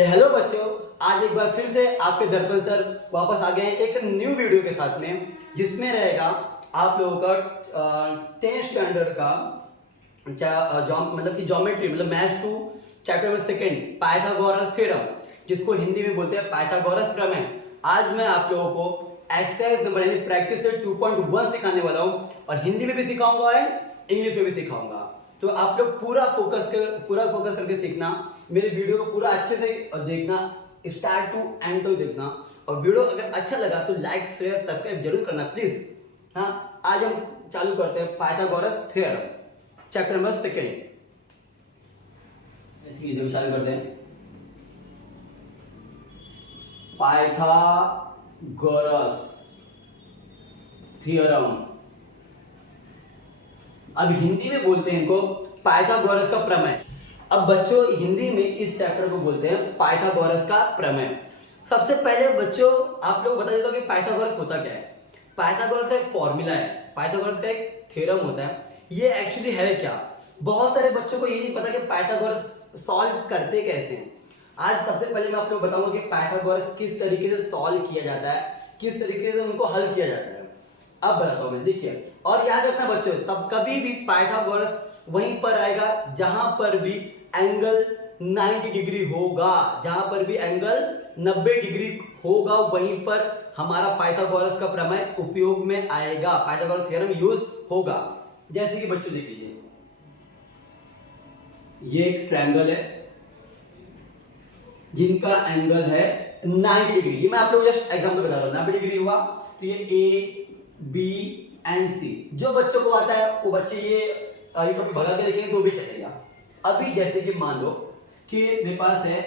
Hello बच्चों, आज एक बार फिर से आपके दर्पण सर वापस आ गए हैं एक न्यू वीडियो के साथ में, जिसमें रहेगा आप लोगों का 10th स्टैंडर्ड का मतलब कि ज्योमेट्री मतलब maths 2 chapter number 2 Pythagoras theorem, जिसको हिंदी में बोलते हैं पाइथागोरस प्रमेय। आज मैं आप लोगों को एक्सरसाइज नंबर यानी प्रैक्टिस सेट 2.1 सिखाने वाला हूं और हिंदी में भी सिखाऊंगा और इंग्लिश में भी सिखाऊंगा। तो आप लोग पूरा फोकस करके सीखना, मेरे वीडियो को पूरा अच्छे से देखना, स्टार्ट टू एंड तक देखना। और वीडियो अगर अच्छा लगा तो लाइक शेयर सब्सक्राइब जरूर करना प्लीज। हाँ, आज हम चालू करते हैं पाइथागोरस थ्योरम चैप्टर नंबर 2। इसलिए चालू करते हैं पाइथागोरस थ्योरम। अब हिंदी में बोलते हैं इनको पाइथागोरस का प्रमेय। अब बच्चों हिंदी में इस चैप्टर को बोलते हैं पाइथागोरस का प्रमेय। सबसे पहले बच्चों आप लोग बता देता हूं कि पाइथागोरस होता क्या है। पाइथागोरस का एक फॉर्मूला है, पाइथागोरस का एक थ्योरम होता है। ये एक्चुअली है क्या, बहुत सारे बच्चों को ये नहीं पता कि पाइथागोरस सॉल्व करते कैसे हैं। आज सबसे पहले मैं आप लोग बताऊंगा कि पाइथागोरस किस तरीके से सॉल्व किया जाता है, किस तरीके से उनको हल किया जाता है। अब बताता हूं मैं, देखिए और याद रखना बच्चों, सब कभी भी पाइथागोरस वहीं पर आएगा जहां पर भी एंगल 90 डिग्री होगा, जहां पर भी एंगल 90 डिग्री होगा वहीं पर हमारा पाइथागोरस का प्रमेय उपयोग में आएगा, पाइथागोरस थ्योरम यूज होगा। जैसे कि बच्चों देख लीजिए, ये एक ट्रायंगल है जिनका एंगल है 90 डिग्री। ये मैं आप लोग जस्ट एग्जांपल बता रहा हूं, 90 डिग्री हुआ तो ये ए बी एंड सी। जो बच्चों को आता है वो बच्चे ये टॉपिक भगा के देखेंगे तो भी चलेगा। अभी जैसे कि मान लो कि मेरे पास है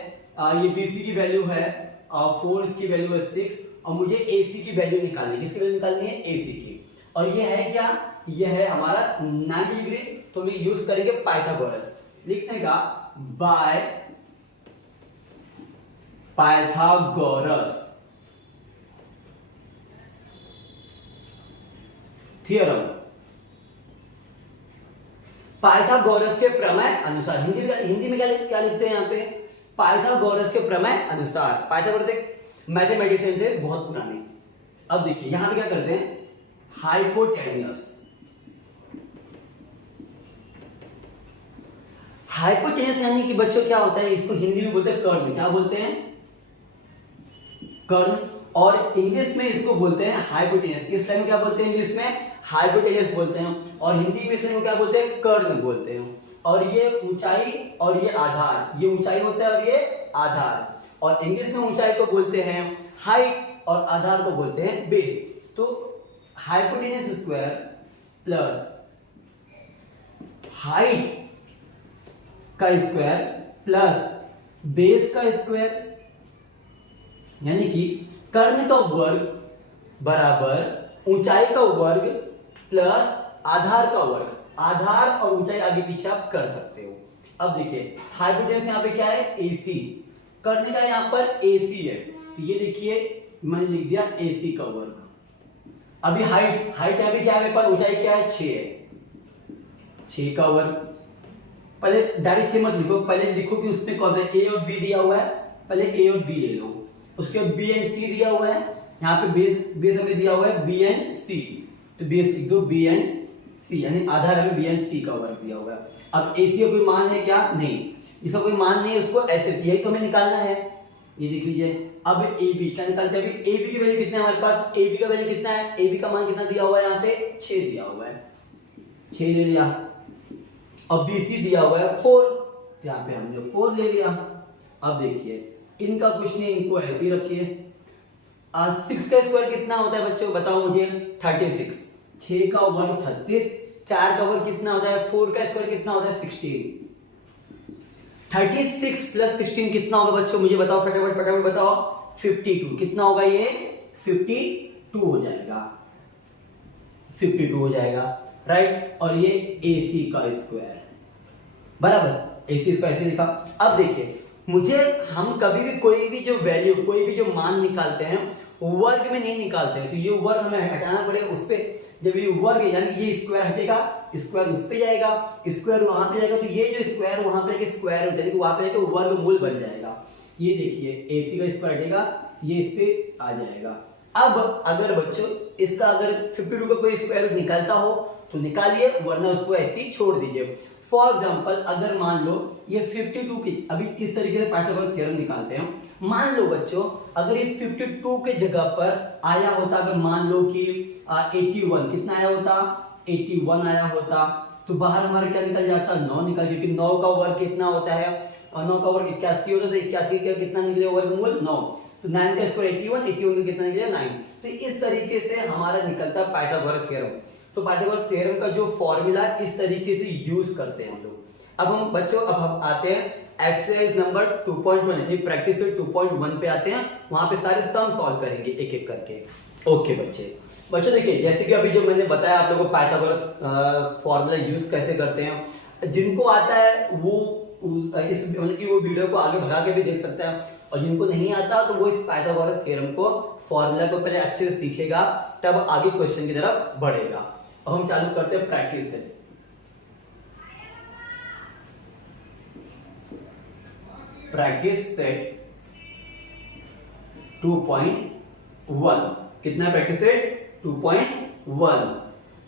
ये BC की वैल्यू है 4, इसकी वैल्यू है 6 और मुझे AC की वैल्यू निकालनी है। किसकी वैल्यू निकालनी है? AC की। और ये है क्या, ये है हमारा 90 डिग्री। तो हम यूज करेंगे पाइथागोरस लिखने का, बाय पाइथागोरस थ्योरम। पाइथागोरस के प्रमेय अनुसार, हिंदी में क्या लिखते हैं यहाँ पे, पाइथागोरस के प्रमेय अनुसार। पाइथागोरस एक मैथमेटिशियन थे बहुत पुराने। अब देखिए यहां पे क्या करते हैं, हाइपोटेन्यूस। हाइपोटेन्यूस यानी कि बच्चों क्या होता है, इसको हिंदी में बोलते हैं कर्ण। क्या बोलते हैं? कर्ण। और इंग्लिश में इसको बोलते हैं हाइपोटेन्यूस। इस लाइन में क्या बोलते हैं? इंग्लिश में हाइपोटेन्यूस बोलते हैं और हिंदी में इसको क्या बोलते हैं? कर्ण बोलते हैं। और ये ऊंचाई और ये आधार, ये ऊंचाई होता है और ये आधार। और इंग्लिश में ऊंचाई को बोलते हैं हाइट और आधार को बोलते हैं बेस। तो हाइपोटेन्यूस स्क्वायर प्लस हाइट का स्क्वायर प्लस बेस का स्क्वायर, यानी कि कर्ण का वर्ग बराबर ऊंचाई का वर्ग प्लस आधार का वर्ग। आधार और ऊंचाई आगे पीछे आप कर सकते हो। अब देखिए हाइपोटेन्यूस यहाँ पे क्या है? AC। कर्ण का यहाँ पर AC है तो ये देखिए मैंने लिख दिया AC का वर्ग। अभी हाइट यहाँ पे क्या है मेरे पास, ऊंचाई क्या है? 6 है, 6 का वर्ग। पहले डायरेक्ट 6 मत लिखो, पहले लिखो कि उसमें कौन सा A और B दिया हुआ है, पहले A और B ले लो। उसके बाद B एंड C दिया हुआ है, यहाँ पे बेस हमें दिया हुआ है B एंड C, तो बेस लिख दो B एंड C, यानी आधार हमें B एंड C का वर्ग दिया हुआ है। अब AC का कोई मान है क्या? नहीं, इसका कोई मान नहीं है, उसको ऐसे यही तो हमें निकालना है। ये देख लीजिए, अब AB क्या निकालते हैं? अभी AB की वैल्यू कितना है हमारे पास? AB का वैल्यू कितना है? AB का मान कितना दिया हुआ है? यहाँ पे 6 दिया हुआ है, 6 ले लिया। अब BC दिया हुआ है 4, यहाँ पे हमने 4 ले लिया। अब देखिए इनका कुछ नहीं, इनको ऐसे ही रखिए। 6 का स्क्वायर कितना होता है बच्चों, बताओ मुझे? 36। 6 का वर्ग 36, 4 का वर्ग कितना होता है? 4 का स्क्वायर कितना होता है? 16। 36 प्लस 16 कितना होगा बच्चों, मुझे बताओ फटाफट बताओ। 52। कितना होगा ये? 52 हो जाएगा, 52 हो जाएगा, राइट। और ये AC का स्क्वायर बराबर, AC स्क्वायर ऐसे लिखा। अब देखिए मुझे, हम कभी भी कोई भी जो वैल्यू, कोई भी जो मान निकालते हैं वर्ग में नहीं निकालते हैं, तो ये वर्ग हमें हटाना पड़ेगा। उस पे जब ये वर्ग यानी ये स्क्वायर हटेगा, स्क्वायर उस पे जाएगा, स्क्वायर वहां पे जाएगा, तो ये जो स्क्वायर वहां पे स्क्वायर रूट है वहां पे वर्गमूल बन जाएगा। ये देखिए AC का स्क्वायर हटेगा, ये इस पे आ जाएगा। अब अगर बच्चों इसका अगर 52 का कोई स्क्वायर रूट निकालता हो तो निकालिए, वरना उसको ऐसे ही छोड़ दीजिए। फॉर एग्जाम्पल अगर मान लो ये 52 की, अभी इस तरीके से पाइथागोरस थ्योरम निकालते हैं। मान लो बच्चों अगर ये 52 के जगह पर आया होता, अगर मान लो कि 81, कितना आया होता, 81 आया होता, तो बाहर हमारा क्या निकल जाता, 9 निकल, क्योंकि 9 का वर्ग कितना होता है, 9 का वर्ग 81 होता है, तो 81 का कितना निकले वर्गमूल 9, तो 9 का स्क्वायर 81, 81 का कितना निकले 9। तो इस तरीके से हमारा निकलता पाइथागोरस थ्योरम। तो पाइथागोरस थ्योरम का जो फॉर्मूला इस तरीके से यूज करते हैं हम लोग। अब हम बच्चों अब हम आते हैं एक्सरसाइज नंबर 2.1, प्रैक्टिस 2.1 पे आते हैं, वहां पे सारे सम सॉल्व करेंगे एक एक करके। ओके बच्चों देखिए, जैसे कि अभी जो मैंने बताया आप लोगों को पाइथागोरस फॉर्मूला यूज कैसे करते हैं, जिनको आता है वो इस मतलब कि वो वीडियो को आगे बढ़ा के भी देख सकता है, और जिनको नहीं आता तो वो इस पाइथागोरस थ्योरम को फॉर्मूला को पहले अच्छे से सीखेगा, तब आगे क्वेश्चन की तरफ बढ़ेगा। अब हम चालू करते हैं प्रैक्टिस से। प्रैक्टिस सेट 2.1, कितना प्रैक्टिस सेट 2.1।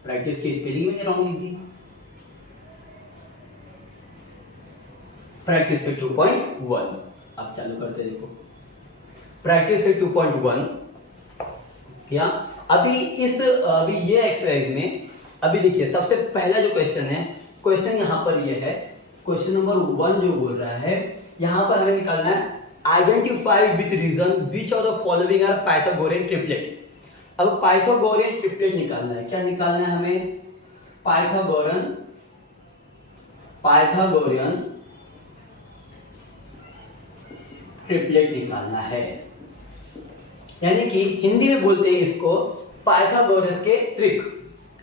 प्रैक्टिस की स्पेलिंग मैंने रॉन्ग लिख दी। प्रैक्टिस सेट 2.1, अब चालू करते हैं। देखो प्रैक्टिस सेट 2.1 क्या, अभी ये एक्सरसाइज में अभी देखिए सबसे पहला जो क्वेश्चन है, क्वेश्चन यहां पर ये है, क्वेश्चन नंबर 1 जो बोल रहा है, यहां पर हमें निकालना है identify with reason which of the following are Pythagorean triplet. अब पाइथागोरियन ट्रिपलेट निकालना है, क्या निकालना है हमें, पाइथागोरियन ट्रिपलेट निकालना है, यानी कि हिंदी में बोलते हैं इसको पाइथागोरस के त्रिक,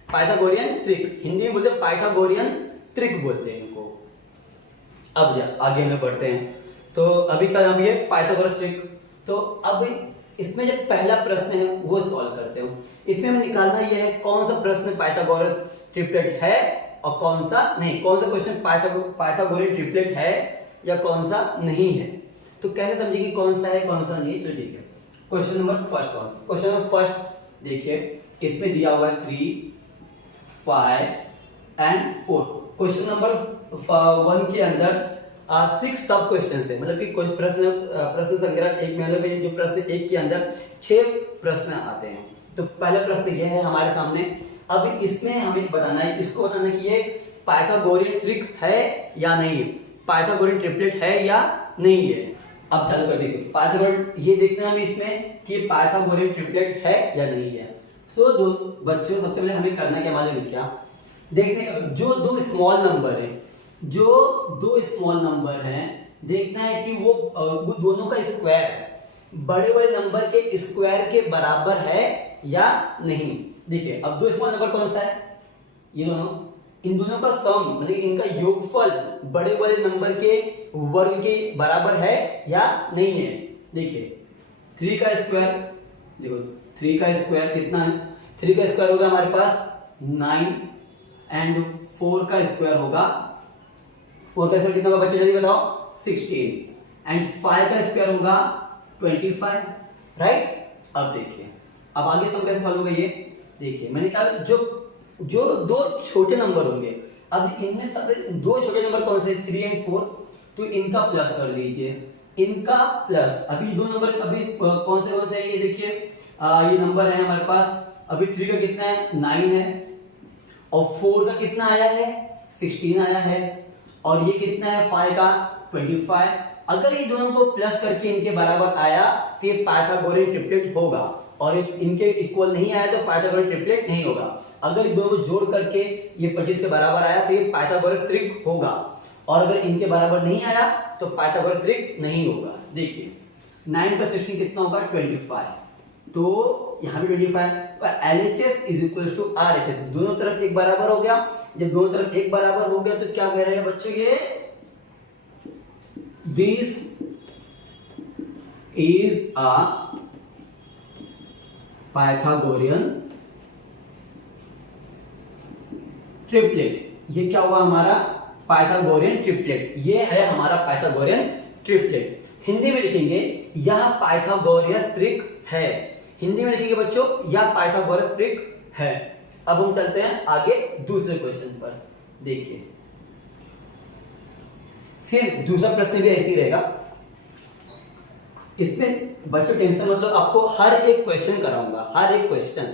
पाइथागोरियन त्रिक, हिंदी में बोलते हैं पाइथागोरियन त्रिक बोलते हैं इनको। अब आगे हमें बढ़ते हैं, तो अभी का हम ये पाइथागोरस त्रिक, तो अब इसमें जो पहला प्रश्न है वो सॉल्व करते हैं। इसमें हमें निकालना यह है कौन सा प्रश्न पाइथागोरस ट्रिपलेट है और कौन सा नहीं, कौन सा क्वेश्चन पाइथागोरियन ट्रिपलेट है या कौन सा नहीं है। तो कैसे समझेंगे कौन सा है कौन सा नहीं है, चलो ठीक है। Question number first solve, question number first देखिए, इसमें दिया हुआ है 3, 5 एंड 4। क्वेश्चन नंबर 1 के अंदर 6 सब क्वेश्चन है, मतलब कि प्रश्न संग्रह एक में, मतलब जो प्रश्न एक के अंदर 6 प्रश्न आते हैं। तो पहला प्रश्न यह है हमारे सामने। अब इसमें हमें बताना है, इसको बताना है कि ये पाइथागोरियन ट्रिक है या नहीं, पाइथागोरियन ट्रिपलेट है या नहीं है। अब चालू कर देखिए, पाइथागोरियन ये देखना है हमें इसमें कि पाइथागोरियन ट्रिपलेट है या नहीं है। सो दो बच्चों सबसे पहले हमें करना क्या मालूम है क्या, देखने का जो दो स्मॉल नंबर है, जो दो स्मॉल नंबर हैं, देखना है कि वो दोनों का स्क्वायर बड़े बड़े नंबर के स्क्वायर के बराबर है या नहीं। देखिए अब दो स्मॉल नंबर कौन सा है, ये दोनों, इन दोनों का सम मतलब इनका योगफल बड़े बड़े नंबर के वर्ग के बराबर है या नहीं है। देखिए 3 का स्क्वायर, देखो 3 का स्क्वायर कितना है, 3 का स्क्वायर होगा हमारे पास 9 एंड 4 का स्क्वायर होगा, 4 का स्क्वायर कितना होगा बच्चों जल्दी बताओ, 16 एंड 5 का स्क्वायर होगा 25, राइट। अब देखिए अब आगे सब कैसे सॉल्व होगा ये देखिए, मैंने कहा जो दो छोटे नंबर होंगे, अब इनमें सबसे दो छोटे नंबर कौन से 3 एंड 4, तो इनका प्लस कर लीजिए, इनका प्लस। अभी दो नंबर अभी कौन से है ये देखिए, ये नंबर है हमारे पास, अभी 3 का कितना है 9 है और 4 का कितना आया है 16 आया है और ये कितना है 5 का 25। अगर ये दोनों को प्लस करके इनके बराबर आया तो ये पाइथागोरियन ट्रिपलेट होगा, और इनके इक्वल नहीं आया तो पाइथागोरियन ट्रिपलेट नहीं होगा। अगर इन दोनों को जोड़ करके ये 25 के बराबर आया तो ये पाइथागोरस त्रिक होगा, और अगर इनके बराबर नहीं आया तो पाइथागोरस त्रिक नहीं होगा। देखिए 9 + 16 कितना होगा 25, तो यहाँ भी 25, तो LHS is equal to RHS, दोनों तरफ एक बराबर हो गया। जब दोनों तरफ एक बराबर हो गया तो क्या कह रहे हैं बच्चों, ये this is a Pythagorean triplet. ये क्या हुआ हमारा पाइथागोरियन ट्रिपलेट, ये है हमारा पाइथागोरियन ट्रिपलेट। हिंदी में लिखेंगे यह पाइथागोरस त्रिक है। हिंदी में लिखेंगे बच्चों यह पाइथागोरस त्रिक है। अब हम चलते हैं आगे दूसरे क्वेश्चन पर। देखिए सिर्फ दूसरा प्रश्न भी ऐसे ही रहेगा। इसमें बच्चों टेंशन मतलब आपको हर एक क्वेश्चन कराऊंगा, हर एक क्वेश्चन।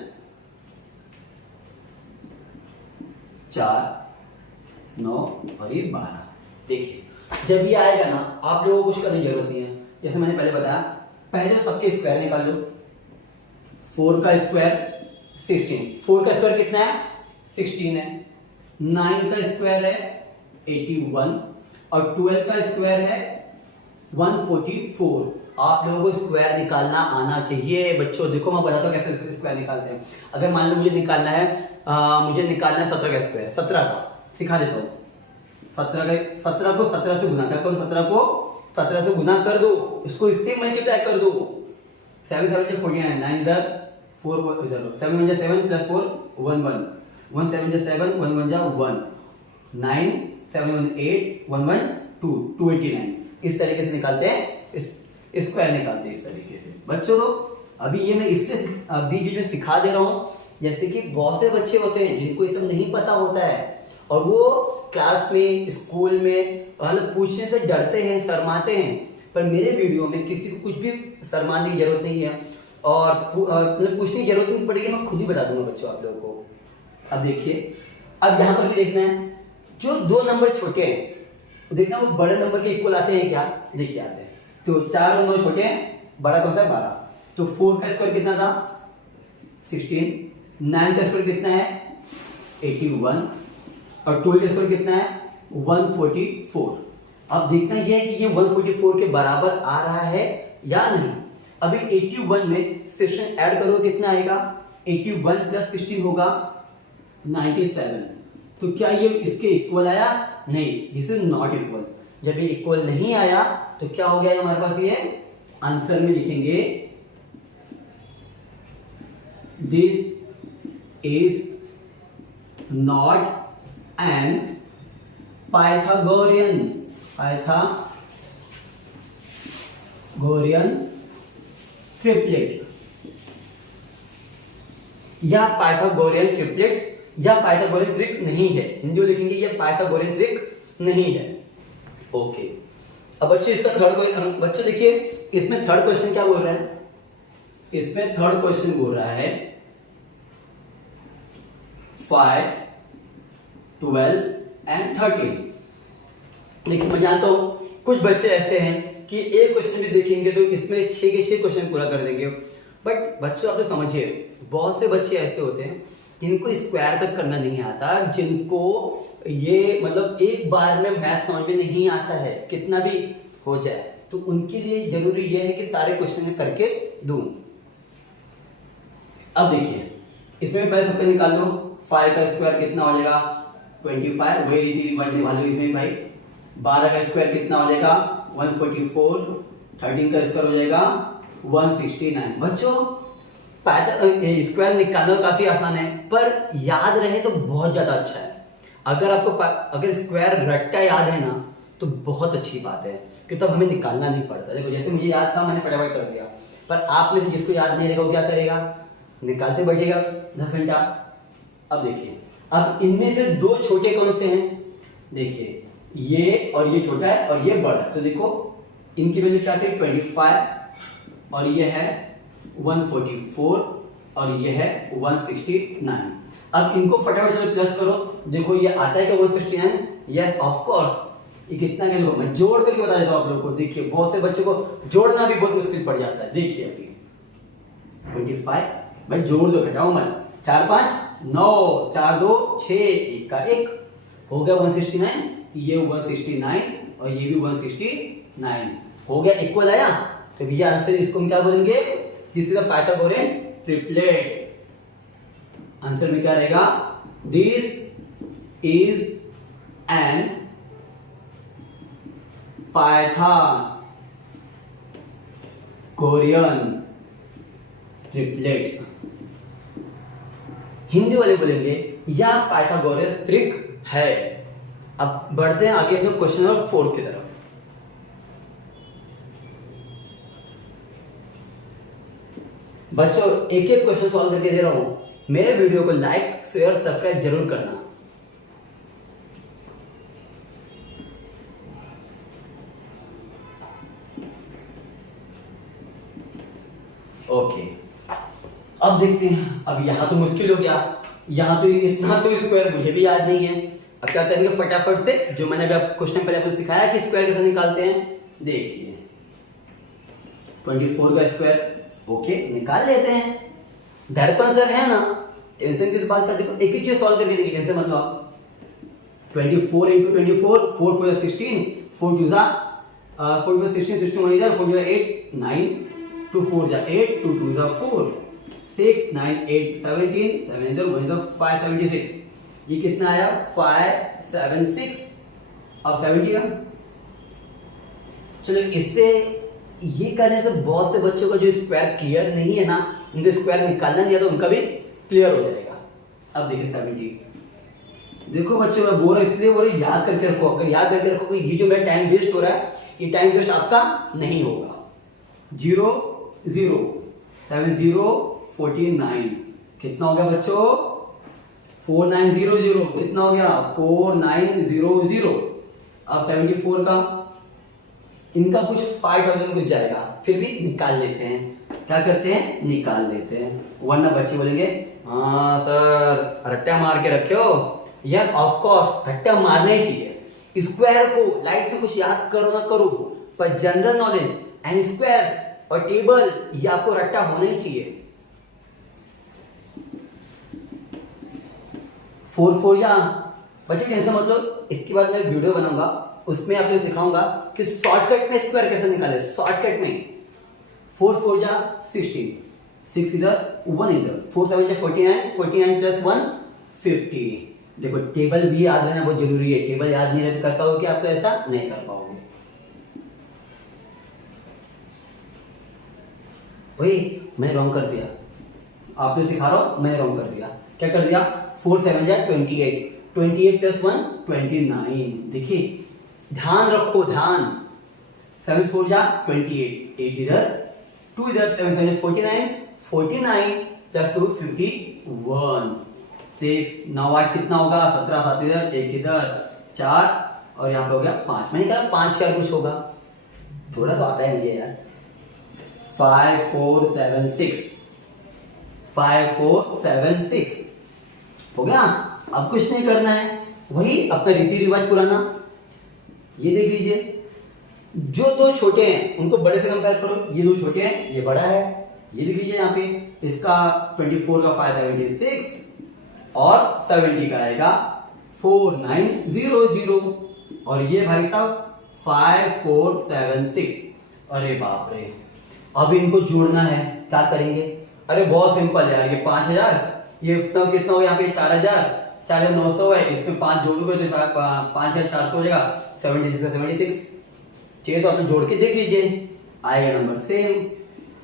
4, 9 और ये 12। देखिए जब ये आएगा ना आप लोगों को कुछ करने की जरूरत नहीं है। जैसे मैंने पहले बताया, पहले सबके स्क्वायर निकाल लो। 4 का स्क्वायर 16, 4 का स्क्वायर कितना है 16 है। 9 का स्क्वायर है 81 और 12 का स्क्वायर है 144। आप लोगों को स्क्वायर निकालना आना चाहिए बच्चों। देखो मैं बताता हूँ कैसे स्क्वायर निकालते हैं। अगर मान लो मुझे निकालना है 17 का स्क्वायर, 17 का सिखा देता हूँ। 17 को 17 से गुना क्या करो, 17 को 17 से गुना कर दो, इसको इससे मल्टीप्लाई कर दो। 7 7 49, 9 इधर 4 इधर, 7 1 7 प्लस 4 1 1, 1 7 7 1 1 1, 9 7 1 8 1 1 2 289। इस तरीके से निकालते हैं, इस स्क्वायर निकालते हैं इस तरीके से बच्चों। अभी ये मैं इसलिए अभी जो सिखा दे रहा हूँ, जैसे कि बहुत से बच्चे होते हैं जिनको ये सब नहीं पता होता है और वो क्लास में स्कूल में मतलब पूछने से डरते हैं, शर्माते हैं। पर मेरे वीडियो में किसी को कुछ भी शर्माने की जरूरत नहीं है और मतलब पूछने की जरूरत नहीं पड़ेगी, मैं खुद ही बता दूंगा बच्चों आप लोगों को। अब देखिए, अब यहाँ पर भी देखना है जो 2 नंबर छोटे हैं देखना वो बड़े नंबर के इक्वल आते हैं क्या। देखिए आते हैं। तो 4 और 9 छोटे हैं, बड़ा कौन सा है 12। तो 4 का स्क्वायर कितना था 16, 9 का स्क्वायर कितना है 81 और 12 का स्क्वायर कितना है 144। अब देखना यह है कि ये 144 के बराबर आ रहा है या नहीं। अभी 81 में 16 ऐड करो कितना आएगा, 81 प्लस 16 होगा 97। तो क्या ये इसके इक्वल आया, नहीं, दिस इज नॉट इक्वल। जब ये इक्वल नहीं आया तो क्या हो गया हमारे पास, ये आंसर में लिखेंगे this is not an Pythagorean triplet या पाइथागोरियन ट्रिपलेट या पाइथागोरियन ट्रिक नहीं है। हिंदी में लिखेंगे यह पाइथागोरियन ट्रिक नहीं है। ओके, अब बच्चों इसका थर्ड बच्चों देखिए इसमें थर्ड क्वेश्चन क्या बोल रहा है, इसमें थर्ड क्वेश्चन बोल रहा है 5, 12 एंड 13। देखिए मैं जानता हूं कुछ बच्चे ऐसे हैं कि एक क्वेश्चन भी देखेंगे तो इसमें 6 के 6 क्वेश्चन पूरा कर देंगे। बट बच्चों आप तो समझिए बहुत से बच्चे ऐसे होते हैं जिनको स्क्वायर तक करना नहीं आता, जिनको ये मतलब एक बार में मैथ समझ में नहीं आता है कितना भी हो जाए, तो उनके लिए जरूरी यह है कि सारे क्वेश्चन करके दूं। अब देखिए इसमें पहले सबका निकाल लो। 5 का स्क्वायर कितना हो जाएगा 25, वही रीति रिवाज निकाल लो इसमें भाई। 12 का स्क्वायर कितना हो जाएगा 144, 13 का स्क्वायर हो जाएगा 169। बच्चों स्क्वायर निकालना काफी आसान है, पर याद रहे तो बहुत ज्यादा अच्छा है। अगर स्क्वायर रट्टा याद है ना तो बहुत अच्छी बात है कि तब हमें निकालना नहीं पड़ता। देखो जैसे मुझे याद था मैंने फटाफट कर दिया, पर आप में से जिसको याद नहीं रहेगा वो क्या करेगा, निकालते बैठेगा 10 घंटा। अब देखिए, अब इनमें से 2 छोटे कौन से हैं, देखिए ये और ये छोटा है और ये बड़ा है। तो देखो इनकी वैल्यू क्या थी 25 और ये है 144 और ये है 169। अब इनको फटाफट से प्लस करो। देखो ये आता है क्या 169, यस ऑफ कोर्स। ये कितना क्या, मैं जोड़ करके बता देता हूं आप लोगों को। देखिए बहुत से बच्चों को जोड़ना भी बहुत मुश्किल पड़ जाता है। देखिए अभी 25 भाई जोड़ दो, घटाओ मत। 4 5 9, 4 2 6, 1 का 1 हो गया 169। ये 169 और ये भी 169 हो गया, इक्वल आया। तो ये आंसर, इसको हम क्या बोलेंगे, this is a Pythagorean triplet. Answer में क्या रहेगा, this is an Pythagorean triplet. Hindi वाले बोलेंगे यह पाइथागोरस ट्रिक है। अब बढ़ते हैं आगे अपने क्वेश्चन नंबर 4 की तरफ। बच्चों एक एक क्वेश्चन सॉल्व करके दे रहा हूं, मेरे वीडियो को लाइक शेयर सब्सक्राइब जरूर करना। ओके अब देखते हैं। अब यहां तो मुश्किल हो गया, यहां तो इतना तो स्क्वायर मुझे भी याद नहीं है। अब क्या करेंगे फटाफट से, जो मैंने अभी क्वेश्चन पहले आपको सिखाया कि स्क्वायर कैसे निकालते हैं। देखिए 24 का स्क्वायर, ओके निकाल लेते हैं। दर्पण सर है ना, टेंशन किस बात का, देखो एक ही चीज सॉल्व करके देखिए, टेंशन मत लो आप। 24 into 24, 4 4 16, 4 2 जा 4 2 16, 16 1 जा 4 2 8 9, 2 4 जा 8, 2 2 जा 4, 6 9 8 17, 7 इधर 1 जा 5 76। ये कितना आया 5 7 6 और 70 का। चलो इससे ये करने से बहुत से बच्चों का जो स्क्वायर क्लियर नहीं है ना, उनके स्क्वायर निकालना नहीं है तो उनका भी क्लियर हो जाएगा। अब देखिए 70, देखो बच्चों मैं बोल रहा हूं इसलिए बोल रहा याद करके रखो। अगर याद करके रखो ये जो मेरा टाइम वेस्ट हो रहा है, ये टाइम वेस्ट आपका नहीं होगा। 0 0 7 0 49 कितना हो गया बच्चों 4900, कितना हो गया 4900। अब 74 का इनका कुछ 5000 कुछ जाएगा, फिर भी निकाल लेते हैं। क्या करते हैं निकाल लेते हैं, वरना बच्चे बोलेंगे हाँ सर रट्टा मार के रखे हो। यस ऑफ कोर्स रट्टा मारना ही चाहिए। स्क्वायर को लाइफ में कुछ याद करो ना करो, पर जनरल नॉलेज एंड स्क्वायर्स और टेबल ये आपको रट्टा होना ही चाहिए। 4 4 या बच्चे टेंशन मतलब, इसके बाद मैं वीडियो बनाऊंगा उसमें आपको सिखाऊंगा कि शॉर्टकट में स्क्वायर कैसे निकाले। शॉर्टकट में 4 4 जा 16, 6 इधर 1 इधर, 4 7 जा 49, 49 प्लस 1 50। देखो टेबल भी याद रहना बहुत जरूरी है। टेबल याद नहीं रह कर पाओगे आप तो ऐसा नहीं कर पाओगे। वही मैंने रॉन्ग कर दिया, आपको सिखा रहा हूं मैंने रॉन्ग कर दिया। क्या कर दिया 4 7 जा 28, 28 प्लस 1 29। देखिए ध्यान रखो ध्यान। 7 4 जा 28, 8 इधर 2 इधर, 7 7 49, 49 प्लस 2 51, 6 9 8 कितना होगा 17 7 इधर 1 इधर 4 और यहाँ पे हो गया 5। मैंने कहा 5 क्या कुछ होगा, थोड़ा तो आता है मुझे यार। 5 4 7 6, 5 4 7 6 हो गया। अब कुछ नहीं करना है, वही अपना रीति रिवाज पुराना। ये देख लीजिए जो दो छोटे हैं उनको बड़े से कंपेयर करो, ये दो छोटे हैं ये बड़ा है। ये देख लीजिए यहाँ पे इसका 24 का 576 और 70 का आएगा 4900 और ये भाई साहब 5476। अरे बाप रे, अब इनको जोड़ना है, क्या करेंगे। अरे बहुत सिंपल यार, ये 5000 ये कितना हो यहाँ पे 4000, 4900 है, इसमें 5 जोड़ोगे तो 5400 हो जाएगा। 76 का 76 चाहिए तो आपने जोड़ के देख लीजिए, आएगा number same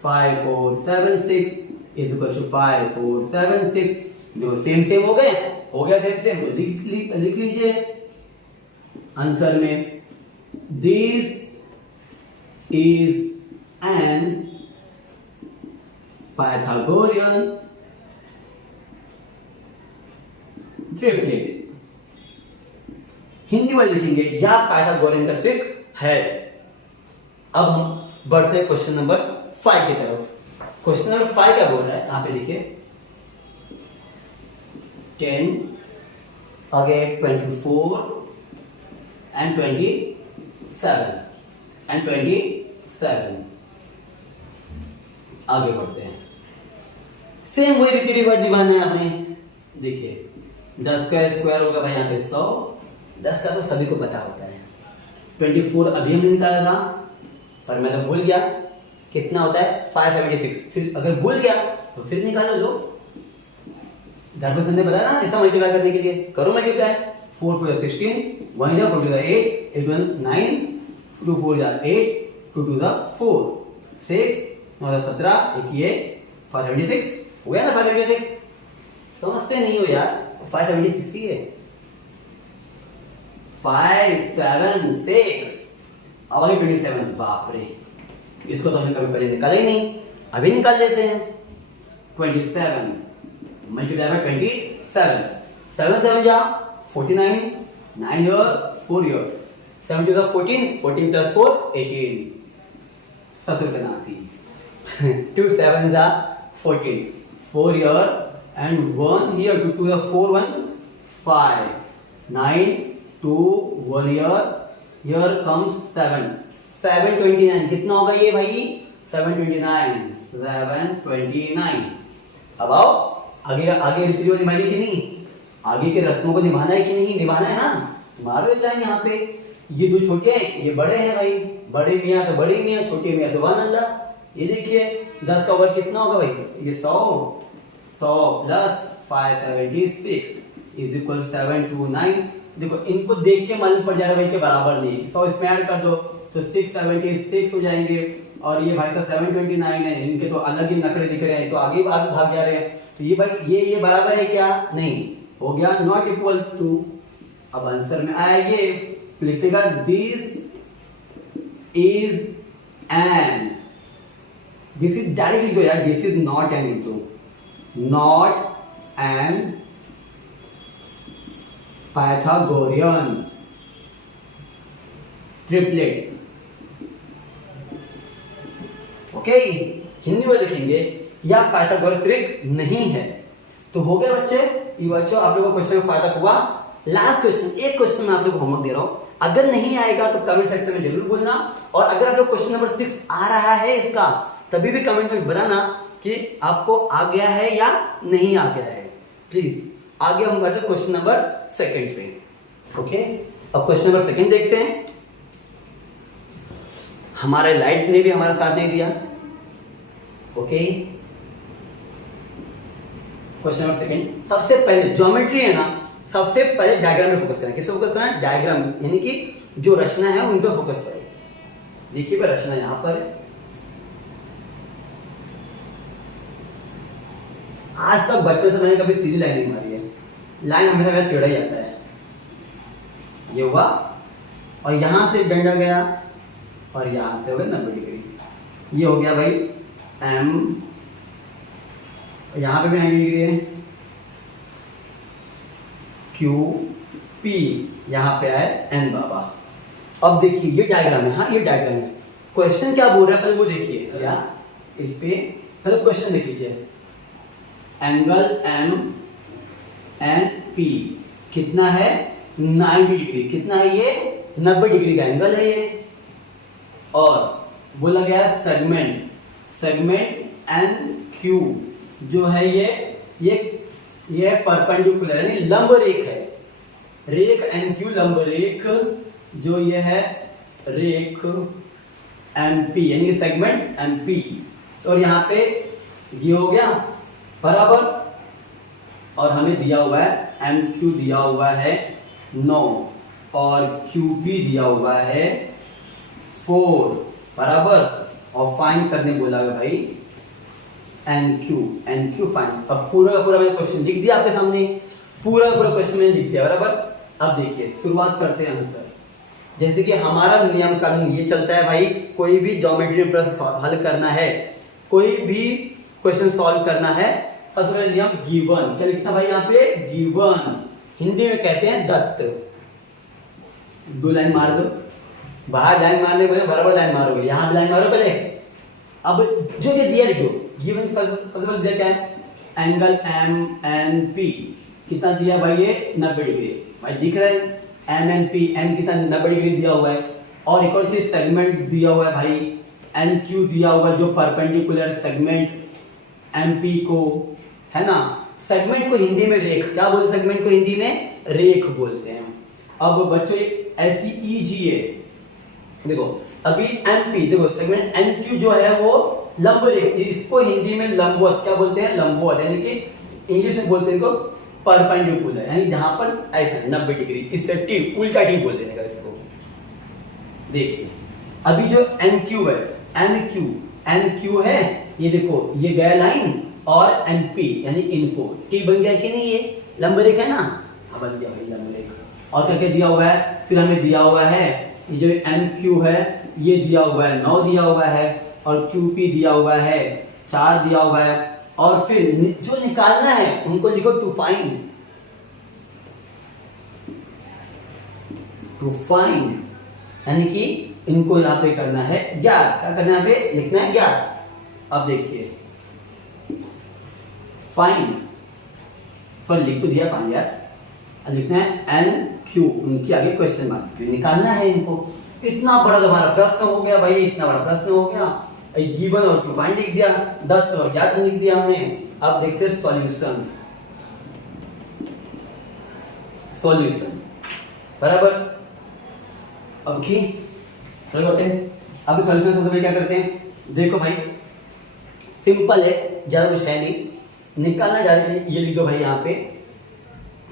5476 is equal to 5476। जो सेम हो गया सेम तो लिख लीजिए आंसर में, this is an Pythagorean triplet. Hindi में लिखेंगे या पाइथागोरियन का ट्रिक है। अब हम बढ़ते हैं क्वेश्चन नंबर 5 की तरफ। क्वेश्चन नंबर 5 क्या बोल रहा है, यहां पे देखिए 10 आगे 24 एंड 27 एंड 27। आगे बढ़ते हैं, सेम वही रीति रिवाज निभाना है आपने। देखिए 10 का स्क्वायर होगा भाई यहाँ पे 100, 10 का तो सभी को पता होता है। 24 अभी हमने निकाला था पर मैं तो भूल गया, कितना होता है 576। फिर अगर भूल गया तो फिर निकालो, लो धर्म ने बताया ना ऐसा मल्टीप्लाई करने के लिए, करो मल्टीप्लाई। 4 4 16, 1 4 2 8, 8 1 9, 2 4 8, 2 2 4, 6 9 17, 1 ये 576 हो गया ना। 576 समझते नहीं हो यार, 576 ही है। 5 7 6 अब आगे 27। बाप रे, इसको तो हमने कभी पहले निकाला ही नहीं, अभी निकाल लेते हैं। 27 मल्टीप्लाई बाय 27 7 7 जा 49 9 here 4 here 7 to the 14 14 plus 4 18 ससुर का नाती 2 7 जा 14 4 here and 1 here 2 to the 4 1 5 9 2 1 here comes 7 729 कितना होगा ये भाई 729 अब आओ आगे आगे रीति रिवाज निभाएंगे कि नहीं आगे के रस्मों को निभाना है कि नहीं निभाना है ना मारो एक लाइन यहाँ पे ये दो छोटे हैं ये बड़े हैं भाई बड़े मियाँ तो बड़े मियाँ छोटे मियाँ सुभान अल्लाह ये देखिए 10 का वर्ग कितना होगा भाई ये 100 प्लस 576 इज इक्वल 729 देखो इनको देख के मालूम पड़ जा रहा है भाई के बराबर नहीं 100 इसमें ऐड कर दो तो 676 हो जाएंगे और ये भाई का 729 है इनके तो अलग ही नखरे दिख रहे हैं तो आगे भाग जा रहे हैं तो ये भाई ये बराबर है क्या नहीं हो गया नॉट इक्वल टू अब आंसर में आया ये लिखेगा this is an this is direct लिखो यार दिस इज नॉट एन लिखो not an Pythagorean triplet okay Hindi में लिखेंगे या पाइथागोरस ट्रिक नहीं है तो हो गया बच्चे ये बच्चों आप लोगों को क्वेश्चन में फायदा हुआ लास्ट क्वेश्चन एक क्वेश्चन मैं आप लोगों को होमवर्क दे रहा हूं अगर नहीं आएगा तो कमेंट सेक्शन में जरूर बोलना और अगर आप लोग क्वेश्चन नंबर 6 आ रहा है इसका तभी भी कमेंट में बताना कि आपको आ गया है या नहीं आ गया है प्लीज आगे हम बढ़ते क्वेश्चन नंबर 2 पे ओके अब क्वेश्चन नंबर 2 देखते हैं हमारे लाइट ने भी हमारा साथ नहीं दिया ओके क्वेश्चन नंबर 2 सबसे पहले ज्योमेट्री है ना सबसे पहले डायग्राम में फोकस करें किस पे फोकस करें डायग्राम यानी कि जो रचना है उन पे फोकस करें देखिए भाई रचना यहां पर है आज तक बचपन से मैंने कभी सीधी लाइन नहीं मारी है लाइन हमेशा मेरा टेढ़ा ही आता है ये हुआ और यहां से बेंडा गया और यहां से हो गया 90 डिग्री ये हो गया भाई एम यहां पे भी 90 डिग्री है क्यू पी यहां पे आए एन बाबा अब देखिए ये डायग्राम है हाँ ये डायग्राम है क्वेश्चन क्या बोल रहा है पहले वो देखिए या इस पे पहले क्वेश्चन देख लीजिए एंगल एम एन पी कितना है 90 डिग्री कितना है ये 90 डिग्री का एंगल है ये और बोला गया सेगमेंट एन क्यू जो है ये परपेंडिकुलर यानी लंब रेख है रेख एन क्यू लंब रेख जो ये है रेख एम पी यानी सेगमेंट एम पी और यहाँ पे ये हो गया बराबर और हमें दिया हुआ है एम क्यू दिया हुआ है 9 और क्यू पी दिया हुआ है 4 बराबर और फाइंड करने बोला है भाई एन क्यू फाइंड अब पूरा का पूरा मैंने क्वेश्चन लिख दिया आपके सामने पूरा का पूरा क्वेश्चन मैंने लिख दिया बराबर अब देखिए शुरुआत करते हैं आंसर जैसे कि हमारा नियम कानून ये चलता है भाई कोई भी ज्योमेट्री प्रश्न हल करना है कोई भी क्वेश्चन सॉल्व करना है फर्स्ट नियम गिवन क्या लिखना भाई यहाँ पे गिवन हिंदी में कहते हैं दत्त 2 लाइन मार दो बाहर लाइन मारने पहले बराबर लाइन मारोगे यहाँ भी लाइन मारो पहले अब जो ये दिया लिख दो गिवन फर्स्ट दिया क्या है एंगल एम एन पी कितना दिया भाई ये 90 डिग्री भाई दिख रहा है एम एन पी एन कितना 90 डिग्री दिया हुआ है और एक और चीज सेगमेंट दिया हुआ है भाई एन क्यू दिया हुआ है जो परपेंडिकुलर सेगमेंट एम पी को है ना सेगमेंट को हिंदी में रेख क्या बोलते सेगमेंट को हिंदी में रेख बोलते हैं अब बच्चों ऐसी ईजीए देखो अभी एमपी देखो सेगमेंट एनक्यू जो है वो लंब रेख इसको हिंदी में लंबवत क्या बोलते हैं लंबवत यानी कि इंग्लिश में बोलते हैं इसको परपेंडिकुलर यानी जहां पर ऐसा 90 डिग्री इससे टी उल्टा टी बोल देने का इसको देखिए अभी जो एनक्यू है एनक्यू है ये देखो ये गया लाइन और एनपी यानी इनको टी बन गया कि नहीं ये लंब रेखा है ना हाँ बन गया भाई लंब रेखा और क्या दिया हुआ है फिर हमें दिया हुआ है ये जो एम क्यू है ये दिया हुआ है 9 दिया हुआ है और क्यू पी दिया हुआ है 4 दिया हुआ है और फिर जो निकालना है उनको लिखो टू फाइंड, टू फाइंड यानी कि इनको यहाँ पे करना है ज्ञात। क्या करना है यहाँ पे? लिखना है ज्ञात। अब देखिए फाइंड, सॉरी लिख तो दिया फाइंड यार, अब लिखना है एन क्यू, उनके आगे क्वेश्चन मार्क, निकालना है इनको। इतना बड़ा हमारा प्रश्न हो गया भाई, इतना बड़ा प्रश्न हो गया, गिवन और टू फाइंड लिख दिया, दत्त और ज्ञात लिख दिया हमने। अब देखते हैं सॉल्यूशन, सॉल्यूशन बराबर। ओके चलो करते हैं। अब सॉल्यूशन सबसे पहले क्या करते हैं, देखो भाई सिंपल है, ज्यादा कुछ है नहीं, निकालना जा रहा है। ये लिख दो भाई यहाँ पे,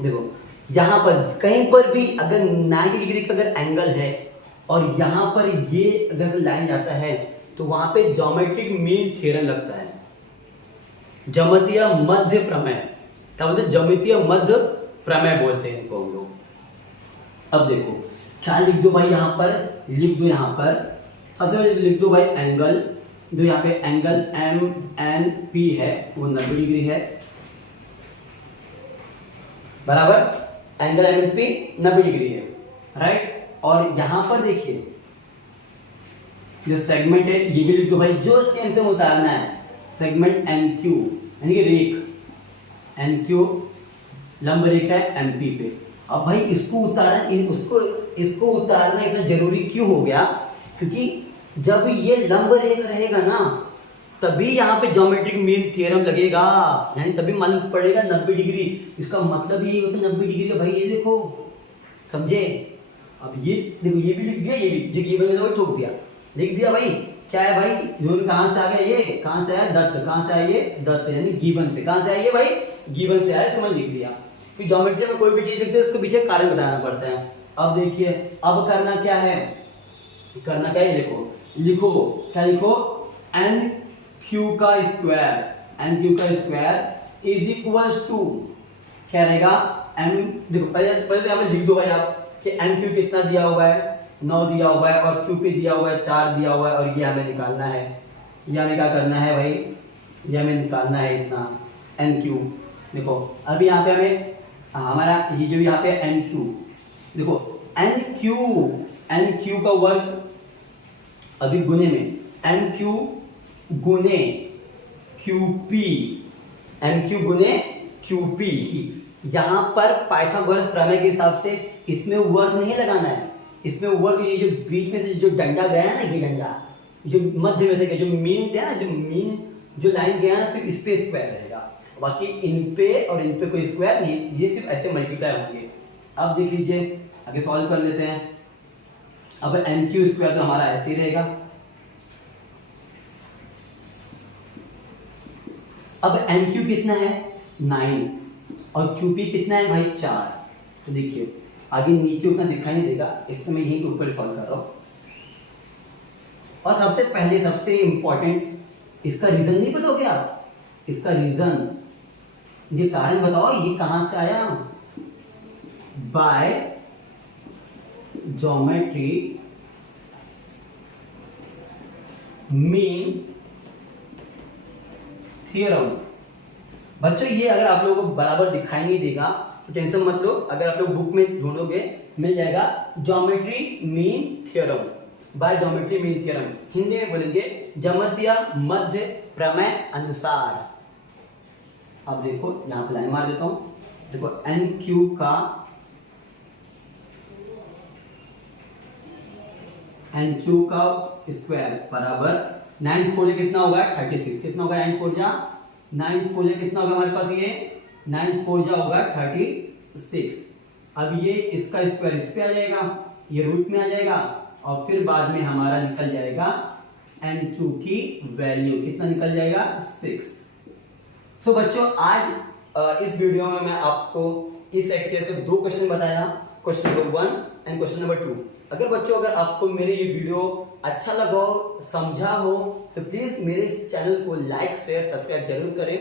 देखो यहाँ पर कहीं पर भी अगर 90 डिग्री का अगर एंगल है और यहाँ पर ये अगर लाइन जाता है तो वहां पे ज्योमेट्रिक मीन थ्योरम लगता है, ज्यामितीय मध्य प्रमेय। क्या बोलते हैं? ज्यामितीय मध्य प्रमेय बोलते हैं इनको हम लोग। अब देखो क्या लिख दो भाई, यहाँ पर लिख दो, यहाँ पर सबसे पहले लिख दो भाई एंगल, जो यहाँ पे एंगल एम एन पी है वो 90 डिग्री है, बराबर। Angle M N P 90 degree है, राइट। और यहां पर देखिए जो सेगमेंट है ये भी लिख दो भाई, जो सेम से उतारना है, सेगमेंट एन क्यू यानी कि रेख एन क्यू लंब रेखा है एमपी पे। अब भाई इसको उतारना, इसको उतारना इतना जरूरी क्यों हो गया? क्योंकि जब ये लंब रेखा रहेगा ना तभी यहाँ पे ज्योमेट्रिक मीन थ्योरम लगेगा, यानी तभी मालूम पड़ेगा 90 डिग्री। इसका मतलब ये होता है 90 डिग्री का भाई, ये देखो समझे। अब ये देखो ये भी लिख दिया, ये भी जो गिवन में ठोक दिया, लिख दिया भाई। क्या है भाई, दोनों कहां से आ गया, ये कहां से आया? दत्त। कहां से आया ये? दत्त यानी गिवन से। कहां से आया ये भाई? गिवन से आया, समझ लिख दिया। कि ज्योमेट्री में कोई भी चीज लिखते हैं उसके पीछे कारण बताना पड़ता है। अब देखिए अब करना क्या है, करना क्या है, देखो लिखो, क्या लिखो, एन क्यू का स्क्वायर, एन क्यू का स्क्वायर इज इक्वल टू क्या रहेगा, एम। देखो पहले यहाँ पे लिख दो भाई आप कि एम क्यू कितना दिया हुआ है, 9 दिया हुआ है, और क्यू पी दिया हुआ है 4 दिया हुआ है, और ये हमें निकालना है। ये हमें क्या करना है भाई, ये हमें निकालना है इतना एन क्यू। देखो अभी यहाँ पे हमें हमारा ये जो यहाँ पे एन क्यू, देखो एन क्यू का वर्ग अभी गुने में एन क्यू गुने क्यूपी, एन क्यू गुने क्यूपी। यहां पर पाइथागोरस प्रमेय के हिसाब से इसमें वर्ग नहीं लगाना है, इसमें वर्ग ये जो बीच में से जो डंडा गया है ना, ये डंडा जो मध्य में से गया, जो मीन गया ना, जो मीन जो लाइन गया ना, सिर्फ इस पे स्क्वायर रहेगा, बाकी इन पे और इन पे कोई स्क्वायर नहीं, ये सिर्फ ऐसे मल्टीप्लाई होंगे। अब देख लीजिए आगे सॉल्व कर लेते हैं। अब एन क्यू स्क्वायर तो हमारा ऐसे ही रहेगा। अब एन क्यू कितना है 9 और क्यूपी कितना है भाई 4। तो देखिए आगे नीचे उतना दिखाई नहीं देगा, इस समय यहीं के ऊपर सॉल्व कर रहा हूं। और सबसे पहले सबसे इंपॉर्टेंट इसका रीजन नहीं पता हो क्या, इसका रीजन, ये कारण बताओ ये कहां से आया, बाय ज्योमेट्री मीन थ्योरम। बच्चों ये अगर आप लोगों को बराबर दिखाई नहीं देगा तो टेंशन मत लो, अगर आप लोग बुक में ढूंढोगे मिल जाएगा geometry mean theorem, by geometry mean theorem. Hindi में बोलेंगे ज्यामितीय मध्य प्रमेय अनुसार। अब देखो यहां पे लाइन मार देता हूं, देखो एन क्यू का स्क्वायर बराबर 9 4 कितना होगा 36, कितना होगा 9 4 कितना होगा हमारे पास, ये 9 4 होगा 36। अब ये इसका स्क्वायर इस पे आ जाएगा, ये रूट में आ जाएगा, और फिर बाद में हमारा निकल जाएगा एन क्यू की वैल्यू कितना निकल जाएगा 6। सो बच्चों आज इस वीडियो में मैं आपको इस एक्सरसाइज के 2 क्वेश्चन बताया, question number 1 and question number 2। अगर आपको मेरे ये वीडियो अच्छा लगा हो, समझा हो, तो प्लीज मेरे इस चैनल को लाइक शेयर सब्सक्राइब जरूर करें।